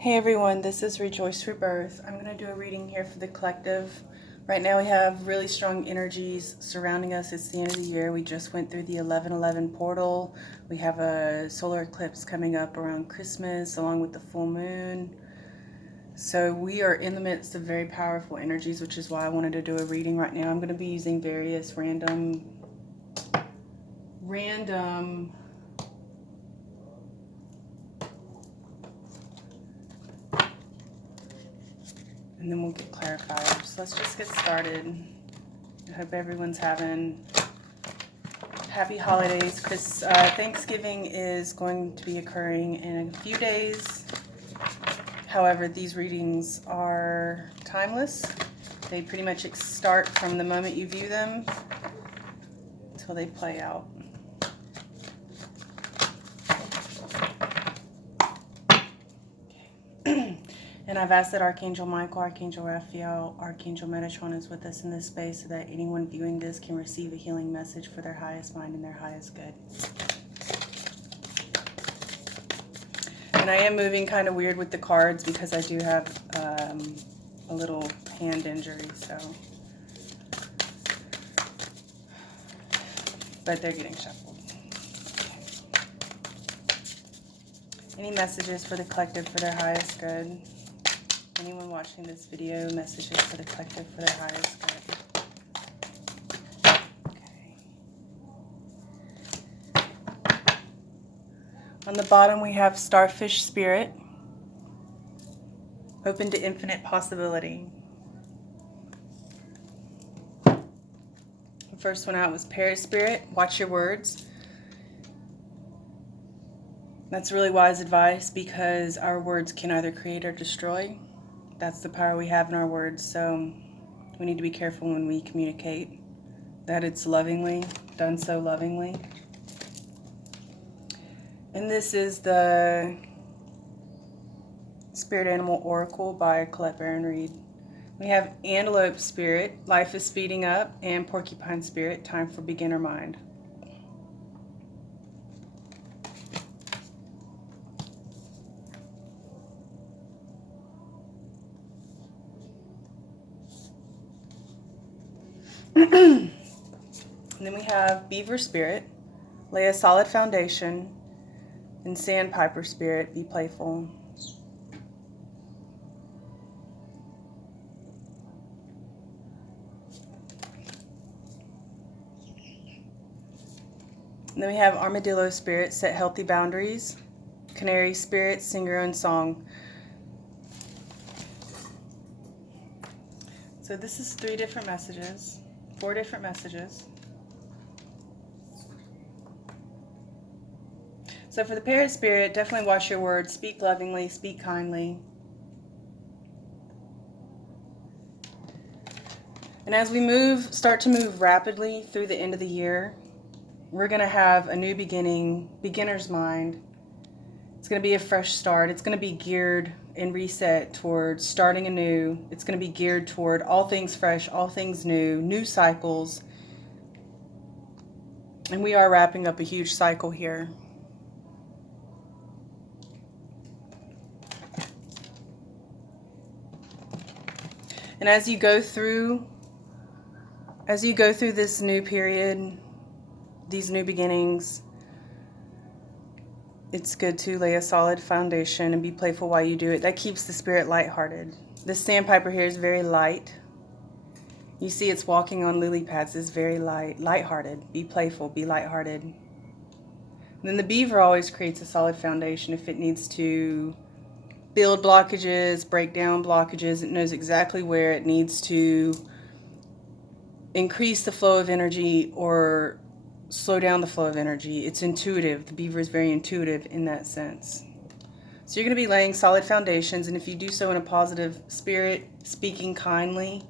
Hey everyone, this is Rejoice Rebirth. I'm going to do a reading here for the collective. Right now we have really strong energies surrounding us. It's the end of the year. We just went through the 11/11 portal. We have a solar eclipse coming up around Christmas along with the full moon. So we are in the midst of very powerful energies, which is why I wanted to do a reading right now. I'm going to be using various random and then we'll get clarifiers. So let's just get started. I hope everyone's having happy holidays. Thanksgiving is going to be occurring in a few days. However, these readings are timeless. They pretty much start from the moment you view them until they play out. And I've asked that Archangel Michael, Archangel Raphael, Archangel Metatron is with us in this space so that anyone viewing this can receive a healing message for their highest mind and their highest good. And I am moving kind of weird with the cards because I do have a little hand injury, but they're getting shuffled. Any messages for the collective for their highest good? Anyone watching this video, messages for the collective for their highest good. Okay. On the bottom we have Starfish Spirit, open to infinite possibility. The first one out was Parrot Spirit, watch your words. That's really wise advice because our words can either create or destroy. That's the power we have in our words, so we need to be careful when we communicate that it's lovingly, done so lovingly. And this is the Spirit Animal Oracle by Colette Baron Reid. We have Antelope Spirit, life is speeding up, and Porcupine Spirit, time for beginner mind. And then we have Beaver Spirit, lay a solid foundation, and Sandpiper Spirit, be playful. And then we have Armadillo Spirit, set healthy boundaries, Canary Spirit, sing your own song. So this is 4 different messages. So for the Parrot Spirit, definitely watch your words. Speak lovingly, speak kindly. And as we start to move rapidly through the end of the year, we're going to have a new beginning, beginner's mind. It's going to be a fresh start. It's going to be geared and reset towards starting anew. It's going to be geared toward all things fresh, all things new, new cycles. And we are wrapping up a huge cycle here. And as you go through this new period, these new beginnings, it's good to lay a solid foundation and be playful while you do it. That keeps the spirit lighthearted. This Sandpiper here is very light. You see it's walking on lily pads. It's very lighthearted. Be playful, be lighthearted. And then the Beaver always creates a solid foundation. If it needs to build blockages, break down blockages, it knows exactly where it needs to increase the flow of energy or slow down the flow of energy. It's intuitive. The Beaver is very intuitive in that sense. So you're going to be laying solid foundations, and if you do so in a positive spirit, speaking kindly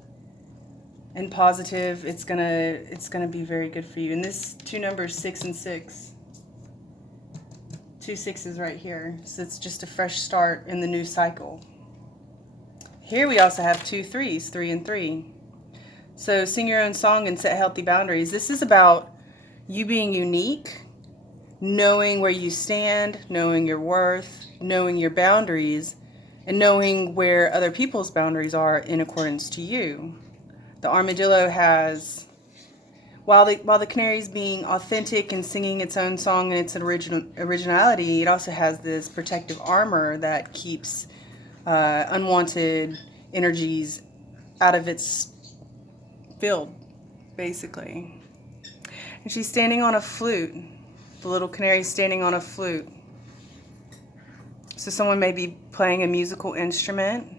and positive, it's gonna be very good for you. And this 2 numbers, 6 and 6. 2 6s right here. So it's just a fresh start in the new cycle. Here we also have 2 3s, 3 and 3. So sing your own song and set healthy boundaries. This is about you being unique, knowing where you stand, knowing your worth, knowing your boundaries, and knowing where other people's boundaries are in accordance to you. The armadillo has, while the canary is being authentic and singing its own song and its originality, it also has this protective armor that keeps unwanted energies out of its field, basically. And she's standing on a flute. The little canary is standing on a flute. So someone may be playing a musical instrument.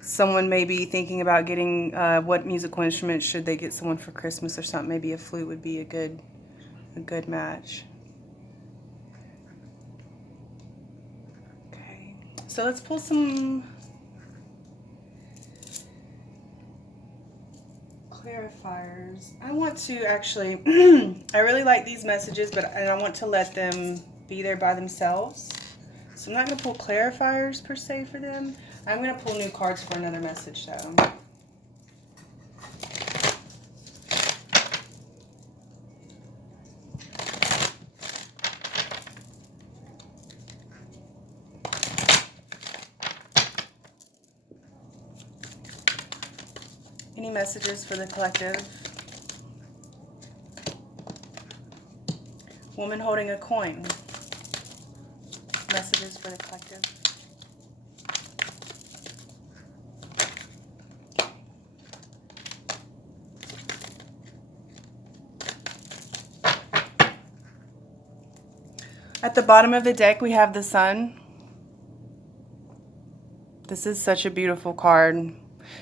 Someone may be thinking about getting what musical instrument should they get someone for Christmas or something. Maybe a flute would be a good match. Okay, so let's pull some clarifiers. I want to actually, I really like these messages, and I want to let them be there by themselves. So I'm not going to pull clarifiers per se for them. I'm going to pull new cards for another message though. Any messages for the collective? Woman holding a coin. Messages for the collective. At the bottom of the deck, we have the Sun. This is such a beautiful card.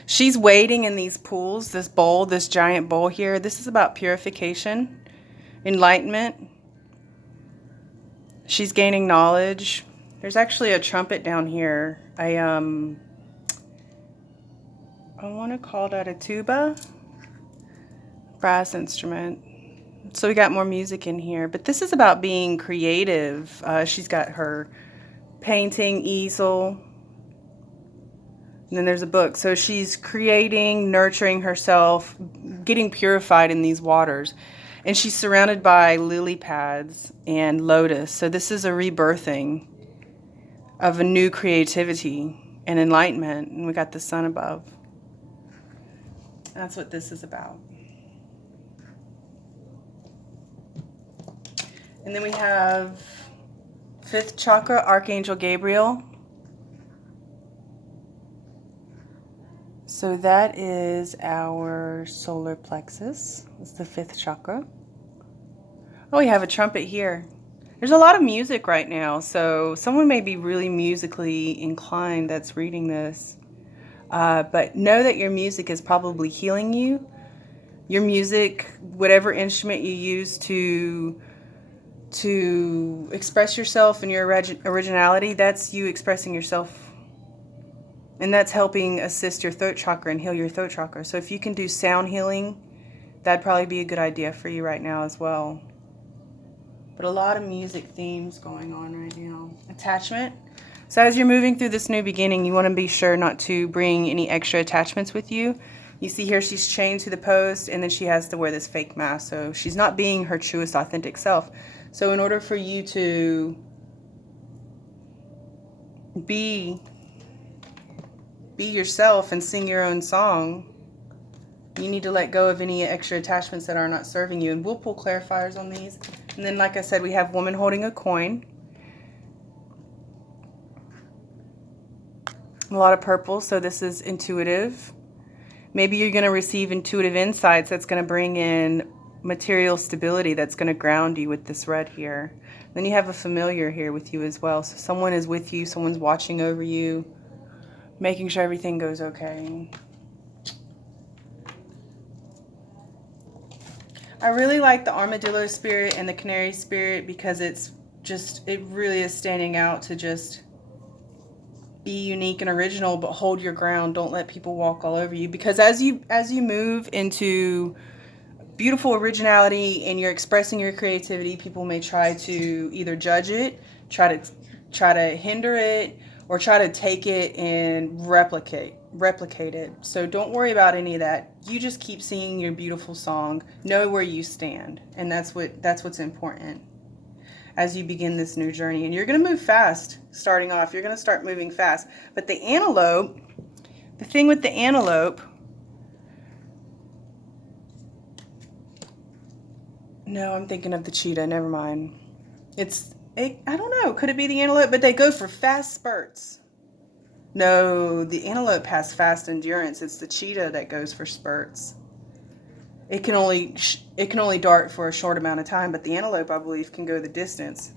She's wading in these pools, this bowl, this giant bowl here. This is about purification, enlightenment. She's gaining knowledge. There's actually a trumpet down here. I want to call that a tuba. Brass instrument. So we got more music in here. But this is about being creative. She's got her painting easel. And then there's a book. So she's creating, nurturing herself, getting purified in these waters. And she's surrounded by lily pads and lotus. So this is a rebirthing of a new creativity and enlightenment. And we got the sun above. That's what this is about. And then we have 5th chakra, Archangel Gabriel. So that is our solar plexus. It's the 5th chakra. Oh, we have a trumpet here. There's a lot of music right now, so someone may be really musically inclined that's reading this. But know that your music is probably healing you. Your music, whatever instrument you use to express yourself and your originality, that's you expressing yourself. And that's helping assist your throat chakra and heal your throat chakra. So if you can do sound healing, that'd probably be a good idea for you right now as well. But a lot of music themes going on right now. Attachment. So as you're moving through this new beginning, you want to be sure not to bring any extra attachments with you. You see here she's chained to the post, and then she has to wear this fake mask. So she's not being her truest, authentic self. So in order for you to be yourself and sing your own song, you need to let go of any extra attachments that are not serving you. And we'll pull clarifiers on these. And then, like I said, we have woman holding a coin. A lot of purple, so this is intuitive. Maybe you're going to receive intuitive insights that's going to bring in material stability, that's going to ground you with this red here. Then you have a familiar here with you as well. So someone is with you, someone's watching over you, making sure everything goes okay. I really like the armadillo spirit and the canary spirit because it really is standing out to just be unique and original, but hold your ground. Don't let people walk all over you, because as you move into beautiful originality and you're expressing your creativity, people may try to either judge it, try to hinder it, or try to take it and replicate it. So don't worry about any of that. You just keep singing your beautiful song. Know where you stand, and that's what's important. as you begin this new journey. And you're going to move fast starting off. You're going to start moving fast. But the antelope, the thing with the antelope, no, I'm thinking of the cheetah. Never mind. I don't know. Could it be the antelope? But they go for fast spurts. No, the antelope has fast endurance. It's the cheetah that goes for spurts. It can only dart for a short amount of time, but the antelope, I believe, can go the distance,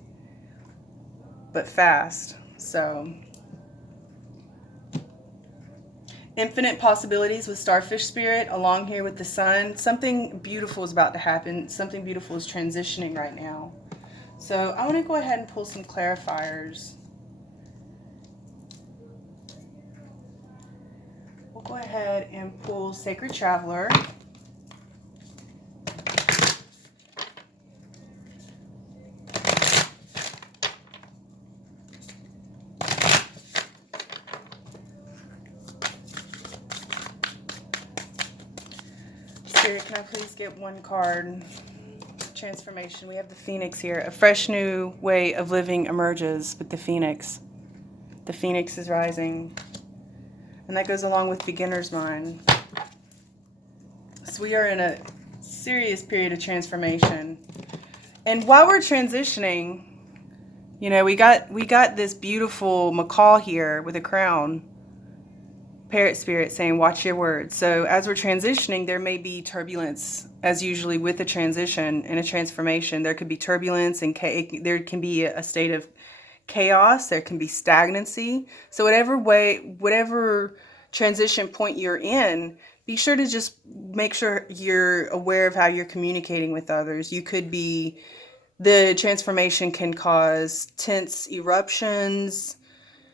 but fast. So, infinite possibilities with Starfish Spirit along here with the sun. Something beautiful is about to happen. Something beautiful is transitioning right now. So I want to go ahead and pull some clarifiers. We'll go ahead and pull Sacred Traveler. Spirit, can I please get one card? Transformation. We have the Phoenix here. A fresh new way of living emerges with the Phoenix. The Phoenix is rising. And that goes along with beginner's mind. So we are in a serious period of transformation. And while we're transitioning, you know, we got this beautiful macaw here with a crown. Parrot Spirit saying, watch your words. So as we're transitioning, there may be turbulence, as usually with a transition and a transformation. There could be turbulence and there can be a state of chaos. There can be stagnancy. So whatever transition point you're in, be sure to just make sure you're aware of how you're communicating with others. The transformation can cause tense eruptions,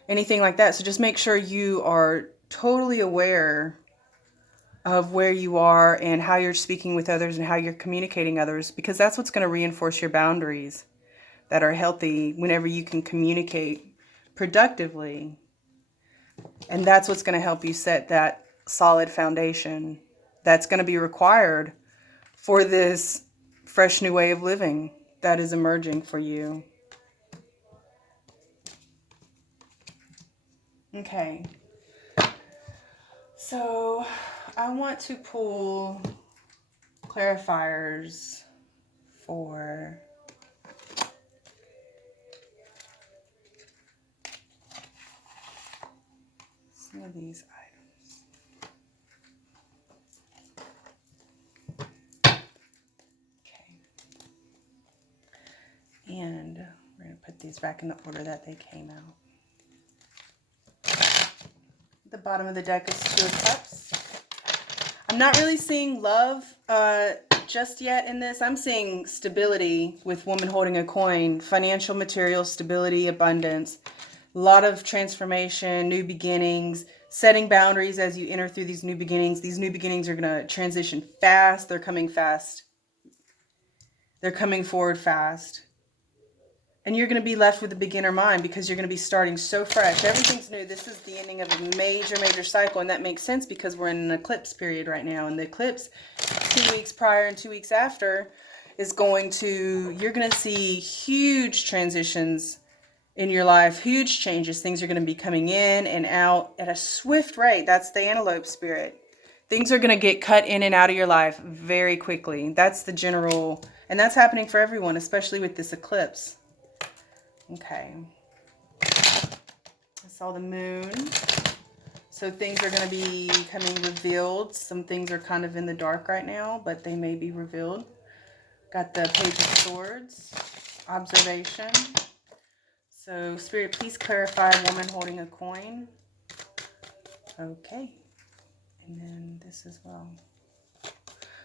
anything like that. So just make sure you are totally aware of where you are and how you're speaking with others and how you're communicating others, because that's what's going to reinforce your boundaries that are healthy whenever you can communicate productively. And that's what's going to help you set that solid foundation that's going to be required for this fresh new way of living that is emerging for you. Okay. So I want to pull clarifiers for some of these items. Okay. And we're going to put these back in the order that they came out. The bottom of the deck is Two of Cups. I'm not really seeing love just yet in this. I'm seeing stability with Woman Holding a Coin, financial, material stability, abundance, a lot of transformation, new beginnings, setting boundaries as you enter through these new beginnings. These new beginnings are going to transition fast. They're coming fast. They're coming forward fast. And you're going to be left with a beginner mind because you're going to be starting so fresh. Everything's new. This is the ending of a major cycle. And that makes sense because we're in an eclipse period right now. And the eclipse 2 weeks prior and 2 weeks after is you're going to see huge transitions in your life, huge changes. Things are going to be coming in and out at a swift rate. That's the antelope spirit. Things are going to get cut in and out of your life very quickly. That's the general, and that's happening for everyone, especially with this eclipse. Okay. I saw the moon. So things are going to be coming revealed. Some things are kind of in the dark right now, but they may be revealed. Got the Page of Swords. Observation. So Spirit, please clarify Woman Holding a Coin. Okay. And then this as well.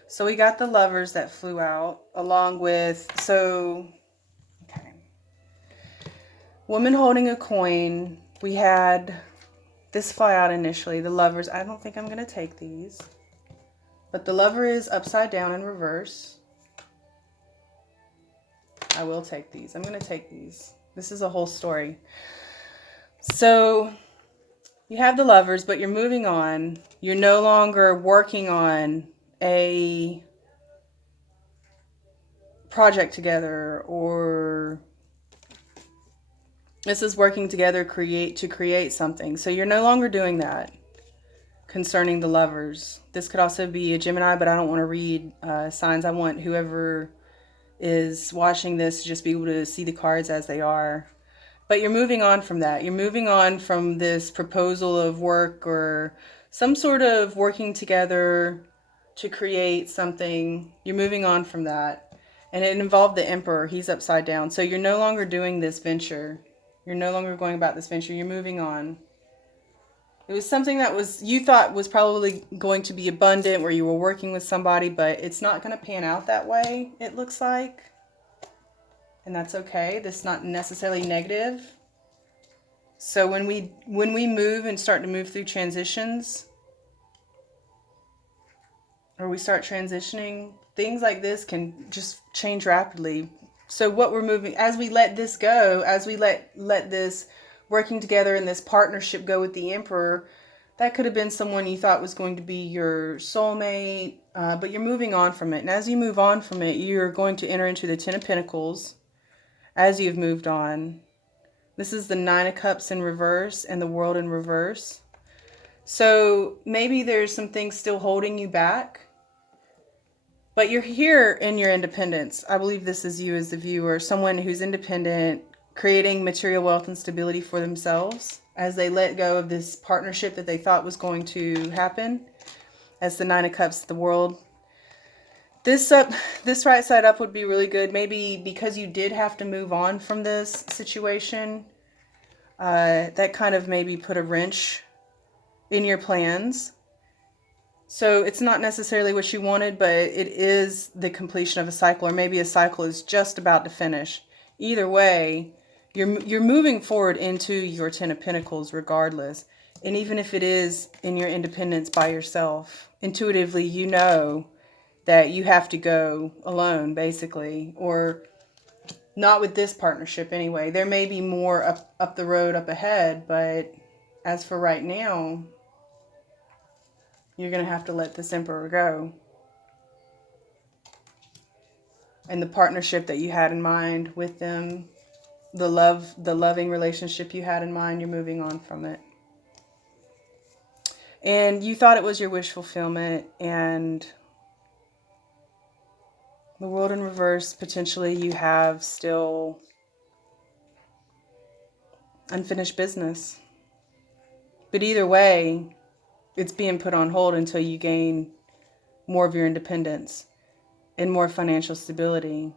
So we got the Lovers that flew out along with, Woman Holding a Coin. We had this fly out initially. The Lovers. I don't think I'm going to take these. But the Lover is upside down in reverse. I will take these. I'm going to take these. This is a whole story. So you have the Lovers, but you're moving on. You're no longer working on a project together or This is working together to create something. So you're no longer doing that concerning the lovers. This could also be a Gemini, but I don't want to read signs. I want whoever is watching this to just be able to see the cards as they are. But you're moving on from that. You're moving on from this proposal of work or some sort of working together to create something. You're moving on from that. And it involved the Emperor. He's upside down. So you're no longer doing this venture. You're no longer going about this venture. You're moving on. It was something that you thought was probably going to be abundant, where you were working with somebody, but it's not going to pan out that way, it looks like. And that's okay. That's not necessarily negative. So when we move and start to move through transitions, or we start transitioning, things like this can just change rapidly. So what we're moving, as we let this go, as we let this working together in this partnership go with the Emperor, that could have been someone you thought was going to be your soulmate, but you're moving on from it. And as you move on from it, you're going to enter into the Ten of Pentacles as you've moved on. This is the Nine of Cups in reverse and the World in reverse. So maybe there's some things still holding you back, but you're here in your independence. I believe this is you as the viewer, someone who's independent, creating material wealth and stability for themselves as they let go of this partnership that they thought was going to happen. As the Nine of Cups, the World. This right side up would be really good. Maybe because you did have to move on from this situation, that kind of maybe put a wrench in your plans. So it's not necessarily what you wanted, but it is the completion of a cycle, or maybe a cycle is just about to finish. Either way, you're moving forward into your Ten of Pentacles regardless. And even if it is in your independence by yourself, intuitively you know that you have to go alone, basically, or not with this partnership anyway. There may be more up the road, up ahead, but as for right now, you're going to have to let this Emperor go. And the partnership that you had in mind with them, the loving relationship you had in mind, you're moving on from it. And you thought it was your wish fulfillment, and the World in reverse, potentially you have still unfinished business. But either way, it's being put on hold until you gain more of your independence and more financial stability.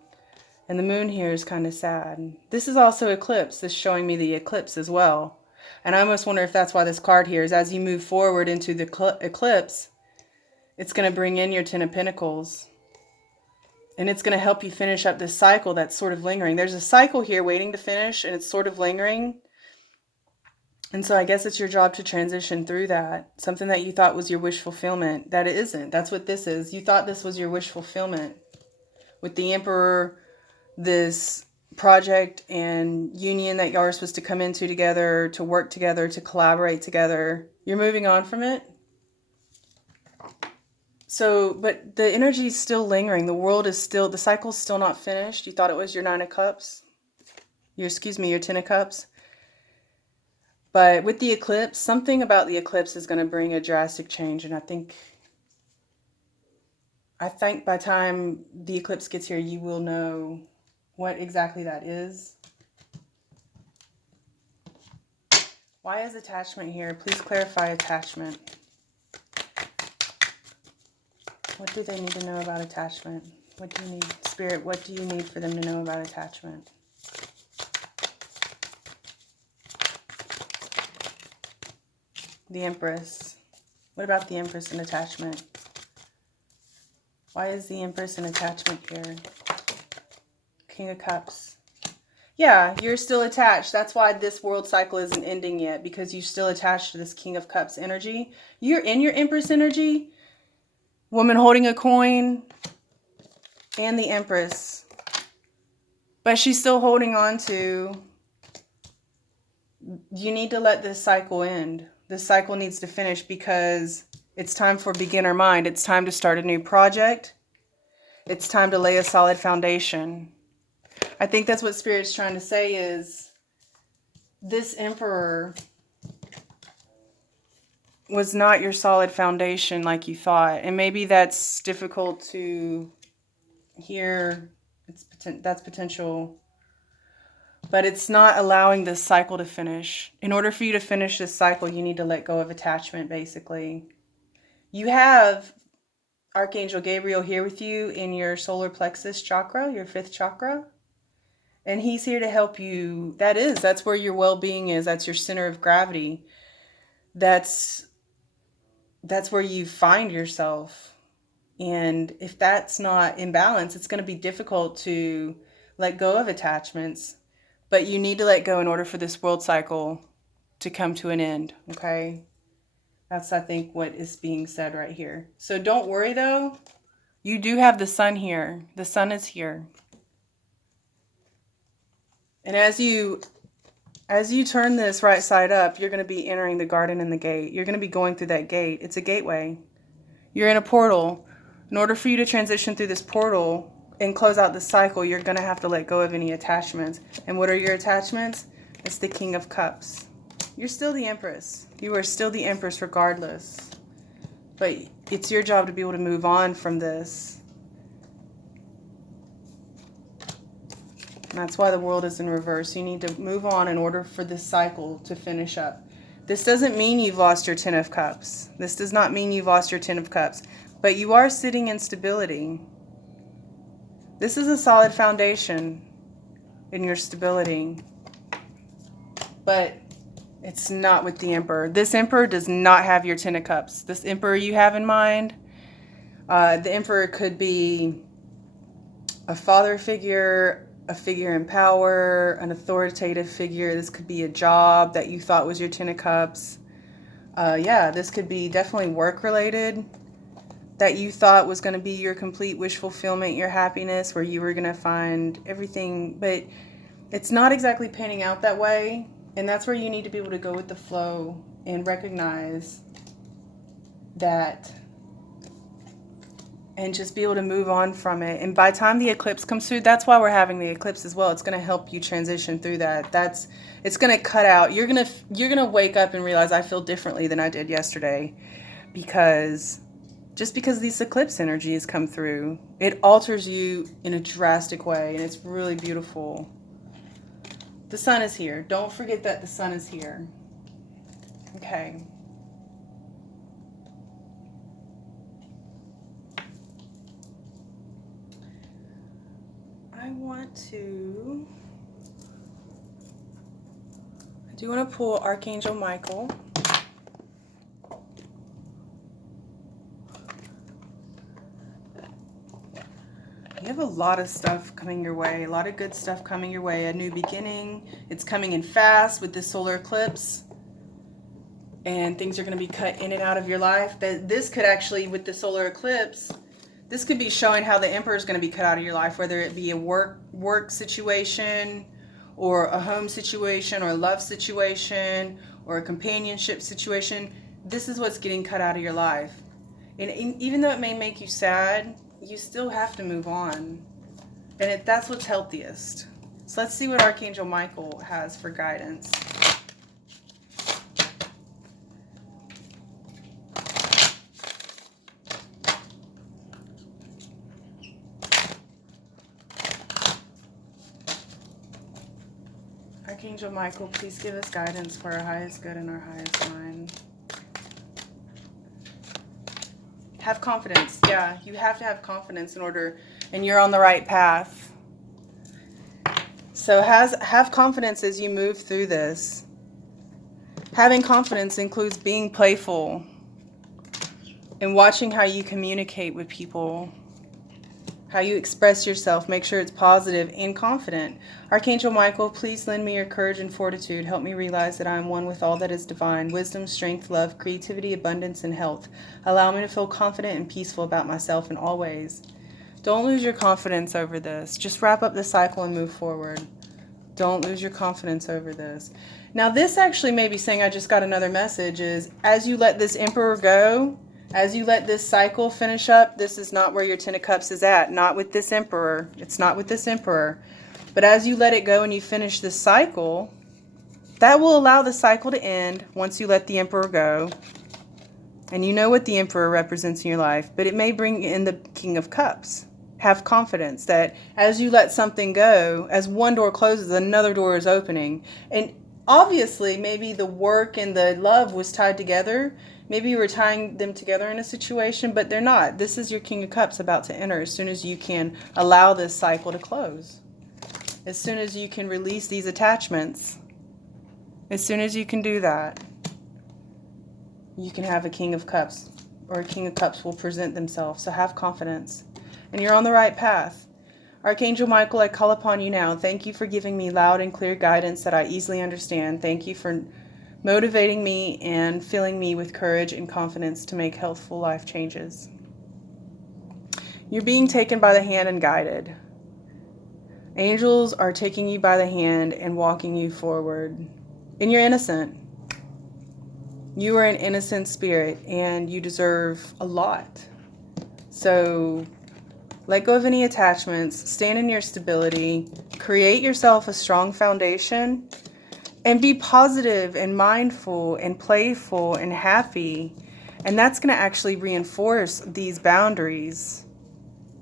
And the Moon here is kind of sad. This is also eclipse. This is showing me the eclipse as well. And I almost wonder if that's why this card here is, as you move forward into the eclipse, it's going to bring in your Ten of Pentacles. And it's going to help you finish up this cycle that's sort of lingering. There's a cycle here waiting to finish, and it's sort of lingering. And so I guess it's your job to transition through that. Something that you thought was your wish fulfillment, that it isn't. That's what this is. You thought this was your wish fulfillment. With the Emperor, this project and union that y'all are supposed to come into together, to work together, to collaborate together. You're moving on from it. So, but the energy is still lingering. The world is still, the cycle's still not finished. You thought it was your Nine of Cups. Your Ten of Cups. But with the eclipse, something about the eclipse is going to bring a drastic change. And I think by the time the eclipse gets here, you will know what exactly that is. Why is attachment here? Please clarify attachment. What do they need to know about attachment? What do you need? Spirit, what do you need for them to know about attachment? The Empress. What about the Empress and attachment? Why is the Empress and attachment here? King of Cups. Yeah, you're still attached. That's why this world cycle isn't ending yet, because you're still attached to this King of Cups energy. You're in your Empress energy. Woman holding a coin and the Empress. But she's still holding on to, you need to let this cycle end. This cycle needs to finish because it's time for beginner mind. It's time to start a new project. It's time to lay a solid foundation. I think that's what Spirit's trying to say is, this Emperor was not your solid foundation like you thought. And maybe that's difficult to hear. That's potential. But it's not allowing this cycle to finish. In order for you to finish this cycle, you need to let go of attachment, basically. You have Archangel Gabriel here with you in your solar plexus chakra, your 5th chakra. And he's here to help you. That's where your well-being is. That's your center of gravity. That's where you find yourself. And if that's not in balance, it's going to be difficult to let go of attachments. But you need to let go in order for this world cycle to come to an end, okay? That's, I think, what is being said right here. So don't worry, though. You do have the sun here. The sun is here. And as you turn this right side up, you're going to be entering the garden and the gate. You're going to be going through that gate. It's a gateway. You're in a portal. In order for you to transition through this portal and close out the cycle, you're going to have to let go of any attachments. And what are your attachments? It's the King of Cups. You're still the Empress. You are still the Empress regardless. But it's your job to be able to move on from this. And that's why the world is in reverse. You need to move on in order for this cycle to finish up. This doesn't mean you've lost your 10 of Cups. This does not mean you've lost your 10 of Cups. But you are sitting in stability. This is a solid foundation in your stability. But it's not with the Emperor. This Emperor does not have your 10 of Cups. This Emperor you have in mind, the Emperor could be a father figure, a figure in power, an authoritative figure. This could be a job that you thought was your 10 of Cups. Yeah, this could be definitely work related, that you thought was going to be your complete wish fulfillment, your happiness, where you were going to find everything. But it's not exactly panning out that way. And that's where you need to be able to go with the flow and recognize that and just be able to move on from it. And by the time the eclipse comes through, that's why we're having the eclipse as well. It's going to help you transition through that. It's going to cut out. You're going to wake up and realize I feel differently than I did yesterday, because these eclipse energies come through, it alters you in a drastic way, and it's really beautiful. The sun is here. Don't forget that the sun is here. Okay. I do want to pull Archangel Michael. You have a lot of stuff coming your way, a lot of good stuff coming your way, a new beginning. It's coming in fast with this solar eclipse, and things are going to be cut in and out of your life. This could actually, with the solar eclipse, this could be showing how the Emperor is going to be cut out of your life, whether it be a work situation, or a home situation, or a love situation, or a companionship situation. This is what's getting cut out of your life. And even though it may make you sad, you still have to move on. And that's what's healthiest. So let's see what Archangel Michael has for guidance. Archangel Michael, please give us guidance for our highest good and our highest mind. Have confidence. Yeah, you have to have confidence in order, and you're on the right path. So have confidence as you move through this. Having confidence includes being playful and watching how you communicate with people, how you express yourself. Make sure it's positive and confident. Archangel Michael, please lend me your courage and fortitude. Help me realize that I am one with all that is divine. Wisdom, strength, love, creativity, abundance, and health. Allow me to feel confident and peaceful about myself in all ways. Don't lose your confidence over this. Just wrap up the cycle and move forward. Don't lose your confidence over this. Now, this actually may be saying, I just got another message, is as you let this Emperor go, as you let this cycle finish up, this is not where your 10 of Cups is at. Not with this Emperor. It's not with this Emperor. But as you let it go and you finish this cycle, That will allow the cycle to end once you let the Emperor go. And you know what the Emperor represents in your life, but it may bring in the King of Cups. Have confidence that as you let something go, as one door closes, another door is opening. And obviously, maybe the work and the love was tied together. Maybe you were tying them together in a situation, but they're not. This is your King of Cups about to enter as soon as you can allow this cycle to close. As soon as you can release these attachments. As soon as you can do that, you can have a King of Cups, or a King of Cups will present themselves. So have confidence. And you're on the right path. Archangel Michael, I call upon you now. Thank you for giving me loud and clear guidance that I easily understand. Thank you for motivating me and filling me with courage and confidence to make healthful life changes. You're being taken by the hand and guided. Angels are taking you by the hand and walking you forward. And you're innocent. You are an innocent spirit and you deserve a lot. So let go of any attachments, stand in your stability, create yourself a strong foundation, and be positive and mindful and playful and happy. And that's going to actually reinforce these boundaries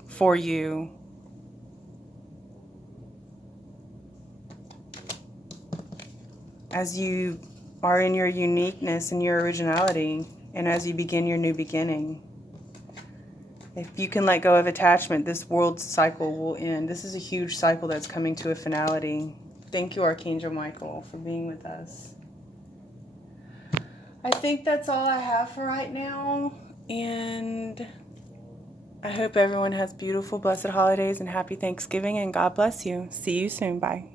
for you. As you are in your uniqueness and your originality, and as you begin your new beginning. If you can let go of attachment, this world cycle will end. This is a huge cycle that's coming to a finality. Thank you, Archangel Michael, for being with us. I think that's all I have for right now. And I hope everyone has beautiful, blessed holidays and happy Thanksgiving. And God bless you. See you soon. Bye.